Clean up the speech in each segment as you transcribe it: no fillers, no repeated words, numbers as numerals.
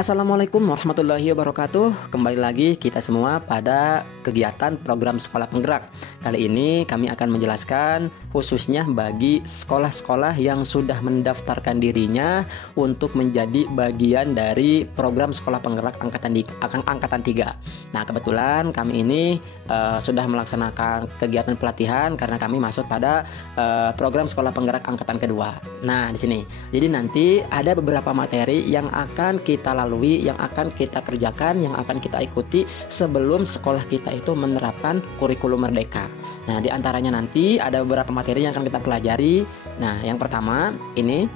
Assalamualaikum warahmatullahi wabarakatuh. Kembali lagi kita semua pada kegiatan program sekolah penggerak. Kali ini kami akan menjelaskan khususnya bagi sekolah-sekolah yang sudah mendaftarkan dirinya untuk menjadi bagian dari program sekolah penggerak angkatan 3. Nah, kebetulan kami ini sudah melaksanakan kegiatan pelatihan karena kami masuk pada program sekolah penggerak angkatan kedua. Nah, di sini. Jadi nanti ada beberapa materi yang akan kita lalui, yang akan kita kerjakan, yang akan kita ikuti sebelum sekolah kita itu menerapkan kurikulum merdeka. Nah, di antaranya nanti ada beberapa materi yang akan kita pelajari. Nah, yang pertama ini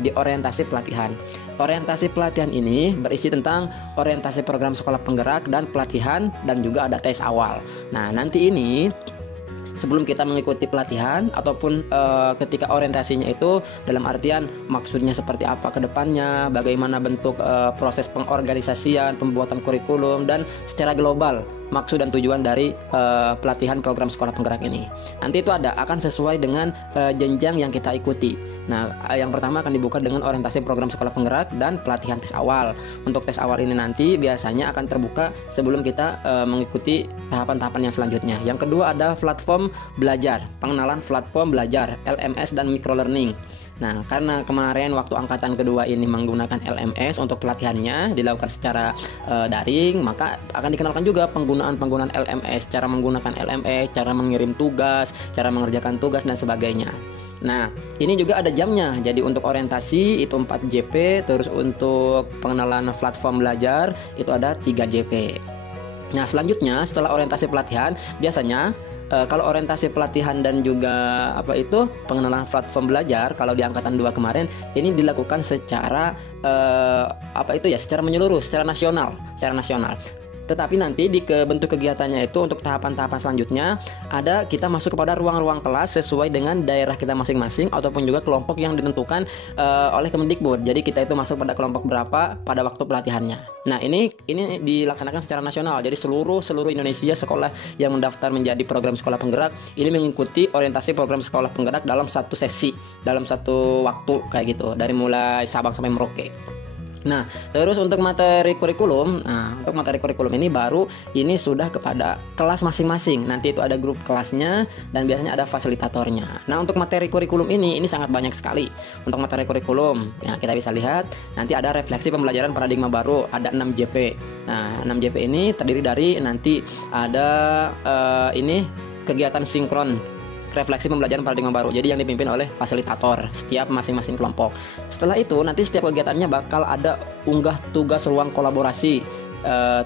di orientasi pelatihan. Orientasi pelatihan ini berisi tentang orientasi program sekolah penggerak dan pelatihan, dan juga ada tes awal. Nah, nanti ini sebelum kita mengikuti pelatihan ataupun ketika orientasinya itu dalam artian maksudnya seperti apa ke depannya, bagaimana bentuk proses pengorganisasian, pembuatan kurikulum, dan secara global maksud dan tujuan dari pelatihan program sekolah penggerak ini. Nanti itu akan sesuai dengan jenjang yang kita ikuti. Nah, yang pertama akan dibuka dengan orientasi program sekolah penggerak dan pelatihan tes awal. Untuk tes awal ini nanti biasanya akan terbuka sebelum kita mengikuti tahapan-tahapan yang selanjutnya. Yang kedua ada platform belajar, pengenalan platform belajar, LMS dan microlearning. Nah, karena kemarin waktu angkatan kedua ini menggunakan LMS untuk pelatihannya dilakukan secara daring, maka akan dikenalkan juga penggunaan LMS, cara menggunakan LMS, cara mengirim tugas, cara mengerjakan tugas, dan sebagainya. Nah, ini juga ada jamnya. Jadi untuk orientasi itu 4 JP, terus untuk pengenalan platform belajar itu ada 3 JP. Nah, selanjutnya setelah orientasi pelatihan, biasanya kalau orientasi pelatihan dan juga pengenalan platform belajar, kalau di angkatan 2 kemarin ini dilakukan secara secara menyeluruh, secara nasional. Tetapi nanti di bentuk kegiatannya itu untuk tahapan-tahapan selanjutnya ada kita masuk kepada ruang-ruang kelas sesuai dengan daerah kita masing-masing ataupun juga kelompok yang ditentukan oleh Kemendikbud. Jadi kita itu masuk pada kelompok berapa pada waktu pelatihannya. Nah, ini dilaksanakan secara nasional. Jadi seluruh Indonesia sekolah yang mendaftar menjadi program sekolah penggerak ini mengikuti orientasi program sekolah penggerak dalam satu sesi, dalam satu waktu kayak gitu, dari mulai Sabang sampai Merauke. Nah, terus untuk materi kurikulum, ini baru ini sudah kepada kelas masing-masing. Nanti itu ada grup kelasnya dan biasanya ada fasilitatornya. Nah, untuk materi kurikulum ini sangat banyak sekali. Untuk materi kurikulum, ya kita bisa lihat nanti ada refleksi pembelajaran paradigma baru, ada 6 JP. Nah, 6 JP ini terdiri dari nanti ada kegiatan sinkron, refleksi pembelajaran paradigma baru. Jadi yang dipimpin oleh fasilitator setiap masing-masing kelompok. Setelah itu nanti setiap kegiatannya bakal ada unggah tugas ruang kolaborasi.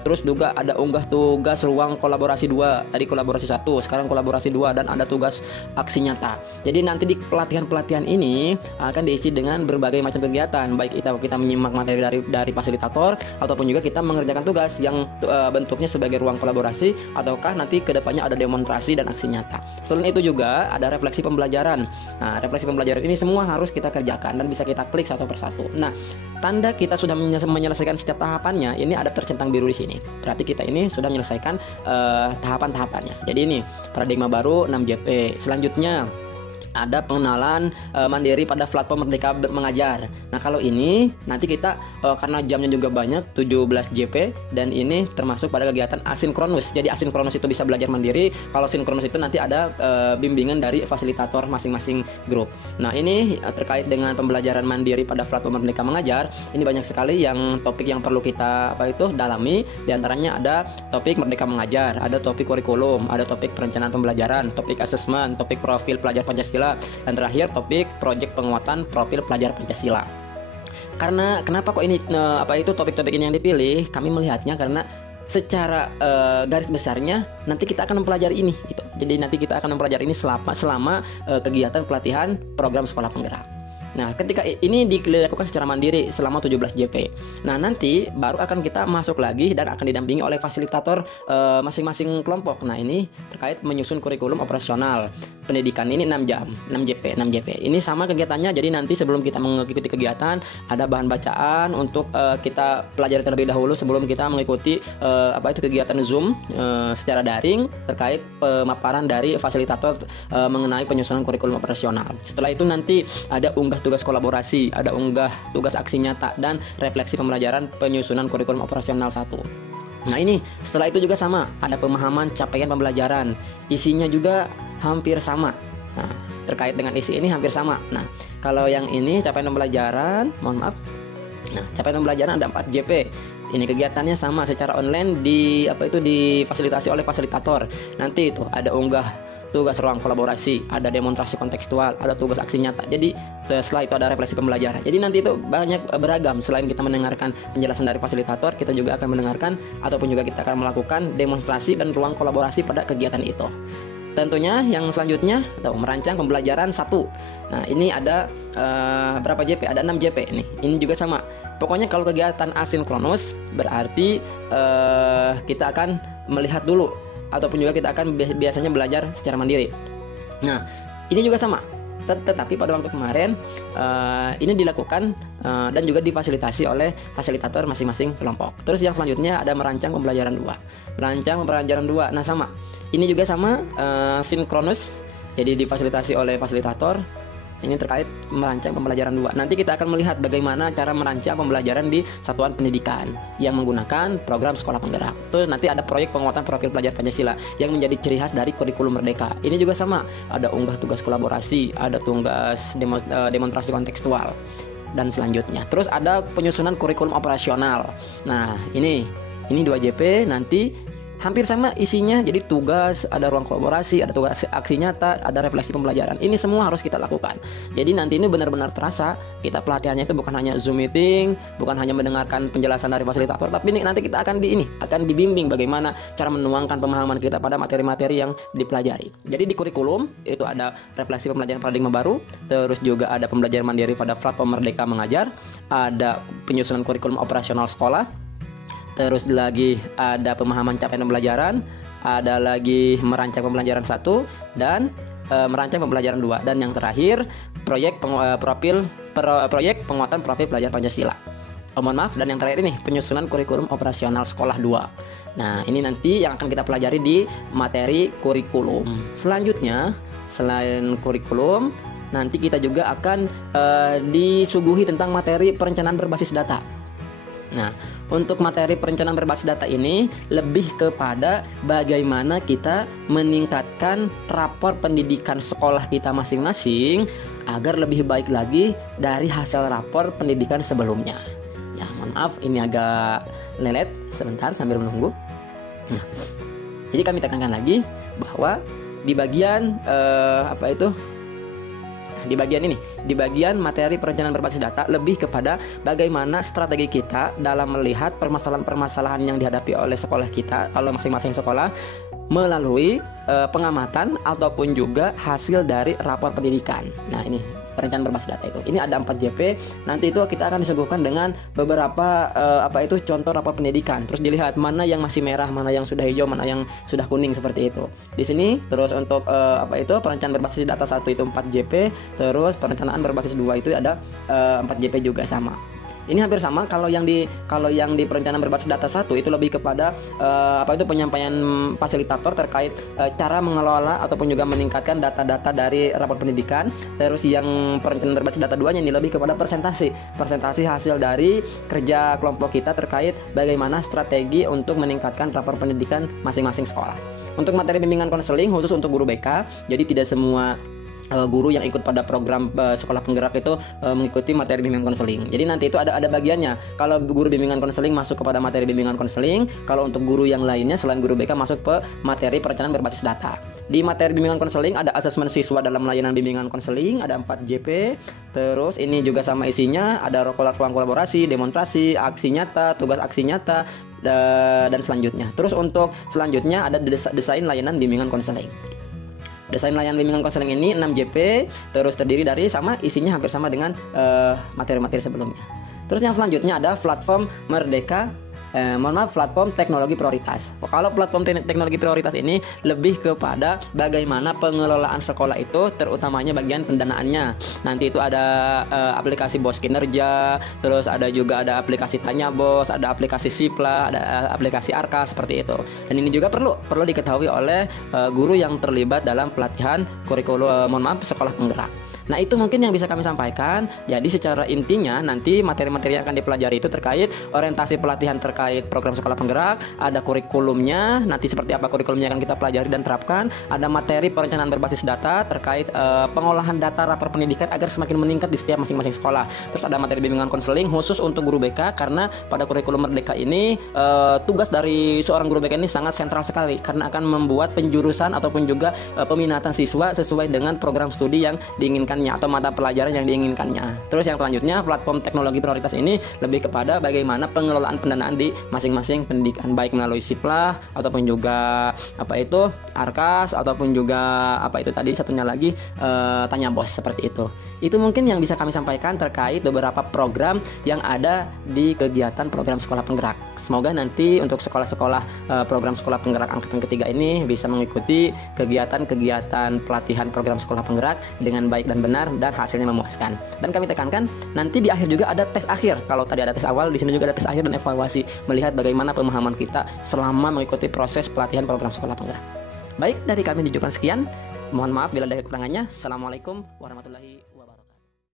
Terus juga ada unggah tugas ruang kolaborasi 2. Tadi kolaborasi 1, sekarang kolaborasi 2, dan ada tugas aksi nyata. Jadi nanti di pelatihan-pelatihan ini akan diisi dengan berbagai macam kegiatan, baik kita menyimak materi dari fasilitator ataupun juga kita mengerjakan tugas yang bentuknya sebagai ruang kolaborasi, ataukah nanti kedepannya ada demonstrasi dan aksi nyata. Selain itu juga ada refleksi pembelajaran. Nah, refleksi pembelajaran ini semua harus kita kerjakan dan bisa kita klik satu persatu. Nah, tanda kita sudah menyelesaikan setiap tahapannya ini ada tercentang biru di sini. Berarti kita ini sudah menyelesaikan tahapan-tahapannya. Jadi ini paradigma baru 6 JP. Selanjutnya ada pengenalan mandiri pada platform Merdeka Mengajar. Nah, kalau ini nanti kita karena jamnya juga banyak, 17 JP, dan ini termasuk pada kegiatan asinkronus. Jadi asinkronus itu bisa belajar mandiri, kalau sinkronus itu nanti ada bimbingan dari fasilitator masing-masing grup. Nah, ini terkait dengan pembelajaran mandiri pada platform Merdeka Mengajar. Ini banyak sekali yang topik yang perlu kita dalami. Di antaranya ada topik Merdeka Mengajar, ada topik kurikulum, ada topik perencanaan pembelajaran, topik asesmen, topik profil pelajar Pancasila, dan terakhir topik proyek penguatan profil pelajar Pancasila. Karena kenapa kok ini topik-topik ini yang dipilih? Kami melihatnya karena secara garis besarnya nanti kita akan mempelajari ini gitu. Jadi nanti kita akan mempelajari ini selama kegiatan pelatihan program sekolah penggerak. Nah, ketika ini dilakukan secara mandiri selama 17 JP. Nah, nanti baru akan kita masuk lagi dan akan didampingi oleh fasilitator masing-masing kelompok. Nah, ini terkait menyusun kurikulum operasional pendidikan ini 6 JP. Ini sama kegiatannya. Jadi nanti sebelum kita mengikuti kegiatan ada bahan bacaan untuk kita pelajari terlebih dahulu sebelum kita mengikuti kegiatan Zoom secara daring terkait pemaparan dari fasilitator mengenai penyusunan kurikulum operasional. Setelah itu nanti ada unggah unggah tugas kolaborasi, ada unggah tugas aksi nyata, dan refleksi pembelajaran penyusunan kurikulum operasional 1. Nah ini setelah itu juga sama, ada pemahaman capaian pembelajaran, isinya juga hampir sama. Nah, terkait dengan isi ini hampir sama. Nah, kalau yang ini capaian pembelajaran, mohon maaf. Nah, capaian pembelajaran ada 4 JP. Ini kegiatannya sama secara online difasilitasi oleh fasilitator. Nanti itu ada unggah tugas ruang kolaborasi, ada demonstrasi kontekstual, ada tugas aksi nyata. Jadi setelah itu ada refleksi pembelajaran. Jadi nanti itu banyak beragam. Selain kita mendengarkan penjelasan dari fasilitator, kita juga akan mendengarkan ataupun juga kita akan melakukan demonstrasi dan ruang kolaborasi pada kegiatan itu. Tentunya yang selanjutnya atau merancang pembelajaran 1. Nah ini ada berapa JP? Ada 6 JP nih. Ini juga sama. Pokoknya kalau kegiatan asinkronus berarti kita akan melihat dulu, ataupun juga kita akan biasanya belajar secara mandiri. Nah ini juga sama. Tetapi pada waktu kemarin ini dilakukan dan juga difasilitasi oleh fasilitator masing-masing kelompok. Terus yang selanjutnya ada merancang pembelajaran 2. Merancang pembelajaran 2. Nah sama. Ini juga sama, sinkronus, jadi difasilitasi oleh fasilitator. Ini terkait merancang pembelajaran 2. Nanti kita akan melihat bagaimana cara merancang pembelajaran di satuan pendidikan yang menggunakan program sekolah penggerak. Terus nanti ada proyek penguatan profil pelajar Pancasila yang menjadi ciri khas dari kurikulum Merdeka. Ini juga sama, ada unggah tugas kolaborasi, ada tugas demonstrasi kontekstual, dan selanjutnya. Terus ada penyusunan kurikulum operasional. Nah ini 2 JP nanti hampir sama isinya, jadi tugas, ada ruang kolaborasi, ada tugas aksi nyata, ada refleksi pembelajaran. Ini semua harus kita lakukan. Jadi nanti ini benar-benar terasa kita pelatihannya itu bukan hanya Zoom meeting, bukan hanya mendengarkan penjelasan dari fasilitator, tapi ini nanti kita akan dibimbing bagaimana cara menuangkan pemahaman kita pada materi-materi yang dipelajari. Jadi di kurikulum itu ada refleksi pembelajaran paradigma baru, terus juga ada pembelajaran mandiri pada platform Merdeka Mengajar, ada penyusunan kurikulum operasional sekolah, terus lagi ada pemahaman capaian pembelajaran, ada lagi merancang pembelajaran 1 dan merancang pembelajaran 2, dan yang terakhir proyek penguatan profil pelajar Pancasila. Mohon maaf, dan yang terakhir ini penyusunan kurikulum operasional sekolah 2. Nah, ini nanti yang akan kita pelajari di materi kurikulum. Selanjutnya, selain kurikulum, nanti kita juga akan disuguhi tentang materi perencanaan berbasis data. Nah, untuk materi perencanaan berbasis data ini lebih kepada bagaimana kita meningkatkan rapor pendidikan sekolah kita masing-masing agar lebih baik lagi dari hasil rapor pendidikan sebelumnya. Ya, mohon maaf ini agak lelet, sebentar sambil menunggu. Nah, jadi kami tekankan lagi bahwa di bagian di bagian materi perencanaan berbasis data lebih kepada bagaimana strategi kita dalam melihat permasalahan-permasalahan yang dihadapi oleh sekolah kita, oleh masing-masing sekolah, melalui pengamatan ataupun juga hasil dari rapor pendidikan. Nah ini perencanaan berbasis data itu. Ini ada 4 JP. Nanti itu kita akan disuguhkan dengan beberapa contoh rapor pendidikan. Terus dilihat mana yang masih merah, mana yang sudah hijau, mana yang sudah kuning, seperti itu. Di sini terus untuk perencanaan berbasis data 1 itu 4 JP, terus perencanaan berbasis 2 itu ada 4 JP juga sama. Ini hampir sama. Kalau yang di perencanaan berbasis data 1 itu lebih kepada penyampaian fasilitator terkait cara mengelola ataupun juga meningkatkan data-data dari rapor pendidikan. Terus yang perencanaan berbasis data 2-nya ini lebih kepada presentasi hasil dari kerja kelompok kita terkait bagaimana strategi untuk meningkatkan rapor pendidikan masing-masing sekolah. Untuk materi bimbingan konseling khusus untuk guru BK, jadi tidak semua guru yang ikut pada program sekolah penggerak itu mengikuti materi bimbingan konseling. Jadi nanti itu ada bagiannya. Kalau guru bimbingan konseling masuk kepada materi bimbingan konseling, kalau untuk guru yang lainnya selain guru BK masuk ke materi perencanaan berbasis data. Di materi bimbingan konseling ada asesmen siswa dalam layanan bimbingan konseling, ada 4 JP. Terus ini juga sama isinya, ada ruang kolaborasi, demonstrasi, aksi nyata, tugas aksi nyata, dan selanjutnya. Terus untuk selanjutnya ada desain layanan bimbingan konseling. Desain layanan bimbingan konseling ini 6 JP, terus terdiri dari isinya hampir sama dengan materi-materi sebelumnya. Terus yang selanjutnya ada platform Merdeka, platform teknologi prioritas. Kalau platform teknologi prioritas ini lebih kepada bagaimana pengelolaan sekolah itu, terutamanya bagian pendanaannya. Nanti itu ada aplikasi Bos Kinerja, terus ada aplikasi Tanya Bos, ada aplikasi Sipla, ada aplikasi Arka, seperti itu. Dan ini juga perlu diketahui oleh guru yang terlibat dalam pelatihan kurikulum sekolah penggerak. Nah, itu mungkin yang bisa kami sampaikan. Jadi secara intinya nanti materi-materi yang akan dipelajari itu terkait orientasi pelatihan terkait program sekolah penggerak, ada kurikulumnya, nanti seperti apa kurikulumnya akan kita pelajari dan terapkan, ada materi perencanaan berbasis data terkait pengolahan data rapor pendidikan agar semakin meningkat di setiap masing-masing sekolah. Terus ada materi bimbingan konseling khusus untuk guru BK, karena pada kurikulum Merdeka ini tugas dari seorang guru BK ini sangat sentral sekali karena akan membuat penjurusan ataupun juga peminatan siswa sesuai dengan program studi yang diinginkannya atau mata pelajaran yang diinginkannya. Terus yang selanjutnya, platform teknologi prioritas ini lebih kepada bagaimana pengelolaan pendanaan di masing-masing pendidikan, baik melalui Siplah ataupun juga Arkas ataupun juga tadi satunya lagi Tanya Bos, seperti itu. Itu mungkin yang bisa kami sampaikan terkait beberapa program yang ada di kegiatan program sekolah penggerak. Semoga nanti untuk sekolah-sekolah program sekolah penggerak angkatan ketiga ini bisa mengikuti kegiatan-kegiatan pelatihan program sekolah penggerak dengan baik dan benar dan hasilnya memuaskan. Dan kami tekankan nanti di akhir juga ada tes akhir. Kalau tadi ada tes awal, di sini juga ada tes akhir dan evaluasi melihat bagaimana pemahaman kita selama mengikuti proses pelatihan program sekolah penggerak. Baik, dari kami ditujukan sekian. Mohon maaf bila ada kekurangannya. Assalamualaikum warahmatullahi wabarakatuh.